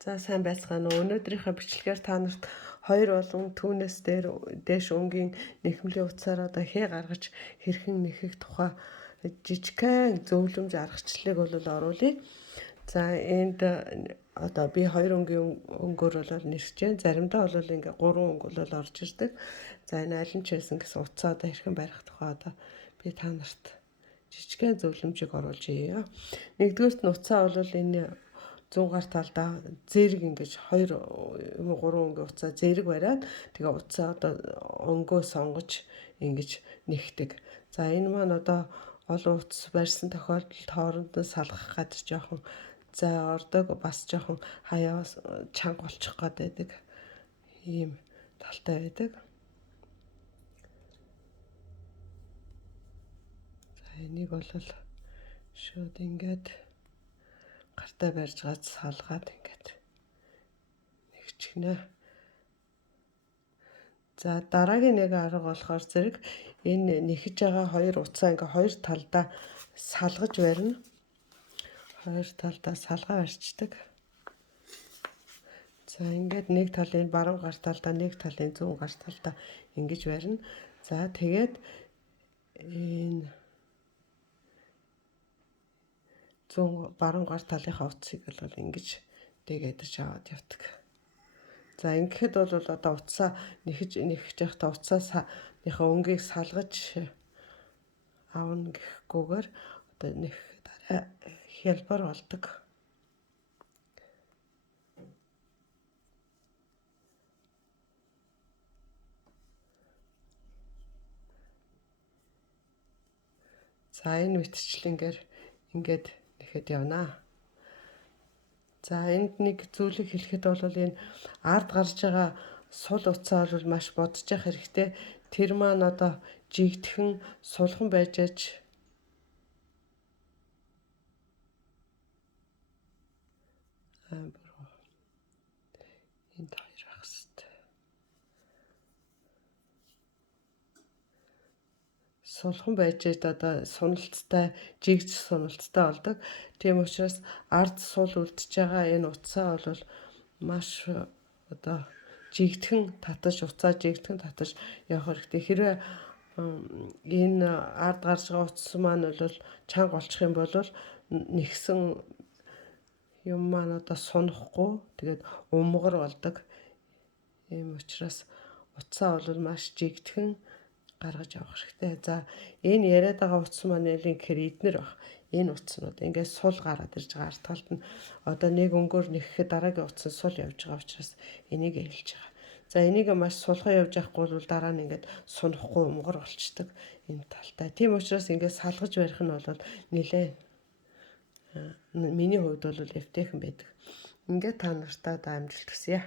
За сайн байцгаана уу. Өнөөдрийнхөө бичлэгээр та нарт хоёр болон түүнээс дээш өнгийн нэхмлийн утсаар одоо хээ гаргаж хэрхэн нэхэх тухай жижигхэн зөвлөмж аргачлалыг бол оруулъя. За энд одоо би хоёр өнгийн өнгөөр бол нэрч जैन. Заримдаа бол ингээ гурван өнгө бол орж ирдэг. За энэ аль нь ч байсан гэсэн утсаа одоо хэрхэн барих тухай одоо би та нарт жижигхэн зөвлөмжийг оруулж ийе. Нэгдүгээрт нь утсаа бол энэ 100 гар талдаа зэрэг ингэж 2 3 өнгийн утсаа зэрэг бариад тэгээ утсаа одоо өнгөө сонгож ингэж нэгдэг. За энэ маань одоо олон утас барьсан тохиолдолд хооронд нь салгах газар жоохон зай ордог, бас жоохон хаяа чанга болчих гээд байдаг. Ийм талтай байдаг. За энийг бол шууд ингээд гартаа барьж газ салгаад ингээд нэгчихнэ. За дараагийн нэг арга болохоор зэрэг энэ нэхэж байгаа хоёр утсаа ингээ хоёр талдаа салгаж барина. Хоёр талдаа салгаа барьцдаг. За ингээд нэг талын баруун гар талдаа нэг талын зүүн гар талдаа ингэж барина. За тэгээд энэ баруун гар талынхаа утсыг бол ингэж дээгэж аваад явдаг. За ингэхэд бол одоо утсаа нэхэж явахдаа утсаасныхаа өнгийг салгаж авна гэхгүйгээр одоо нэх дараа хялбар болдог. За энэ мэтчлэнгээр ингээд нэхэд явна. За энд нэг зүйлийг хэлэхэд бол энэ ард гарч байгаа сул утсаа бол маш бодож явах хэрэгтэй. Тэр маань одоо жигдэхэн сулхан байж аж энд хоёр байх хэрэгтэй. Сулхан байж аж одоо суналцтай, жигж суналцтай болдог. Тийм учраас ард сул үлдчихэж байгаа энэ утсаа бол маш одоо жигдэхэн татаж явах хэрэгтэй. Хэрвээ энэ ард гарч байгаа утас маань бол чанга болчих юм бол нэгсэн юм маань одоо сунахгүй тэгээд умгар болдог. Ийм учраас утсаа бол маш жигдэхэн гаргаж авах хэрэгтэй. За энэ яриад байгаа утас маань гэхээр эднэр баг. Энэ утаснууд ингээд сул гараад ирж байгаа ард талд нь одоо нэг өнгөөр нэхэхэд дараагийн утас нь сул явж байгаа учраас энийг хэлж байгаа. За энийг маш сулхан явж явахгүй бол дараа нь ингээд сунахгүй умгар болчдөг энэ талтай. Тийм учраас ингээд салгаж барих нь бол нэлээд миний хувьд бол эвтэйхэн байдаг. Ингээд та нартаа амжилт хүсье.